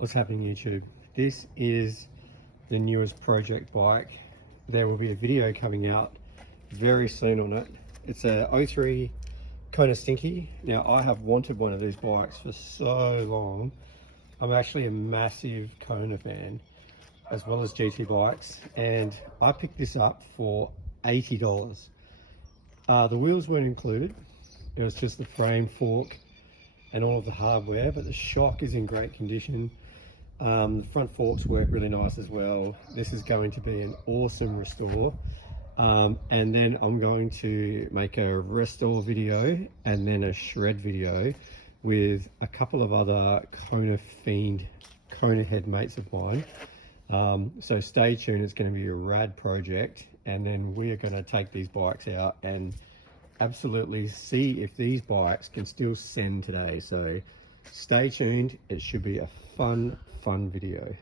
What's happening, YouTube? This is the newest project bike. There will be a video coming out very soon on it. It's a 03 Kona Stinky. Now, I have wanted one of these bikes for so long. I'm actually a massive Kona fan, as well as GT bikes, and I picked this up for $80. The wheels weren't included. It was just the frame, fork, and all of the hardware, but the shock is in great condition. The front forks work really nice as well. This is going to be an awesome restore. And then I'm going to make a restore video and then a shred video with a couple of other Kona fiend, Kona head mates of mine. So stay tuned, it's going to be a rad project, and then we are going to take these bikes out and absolutely see if these bikes can still send today. So stay tuned, it should be a fun video.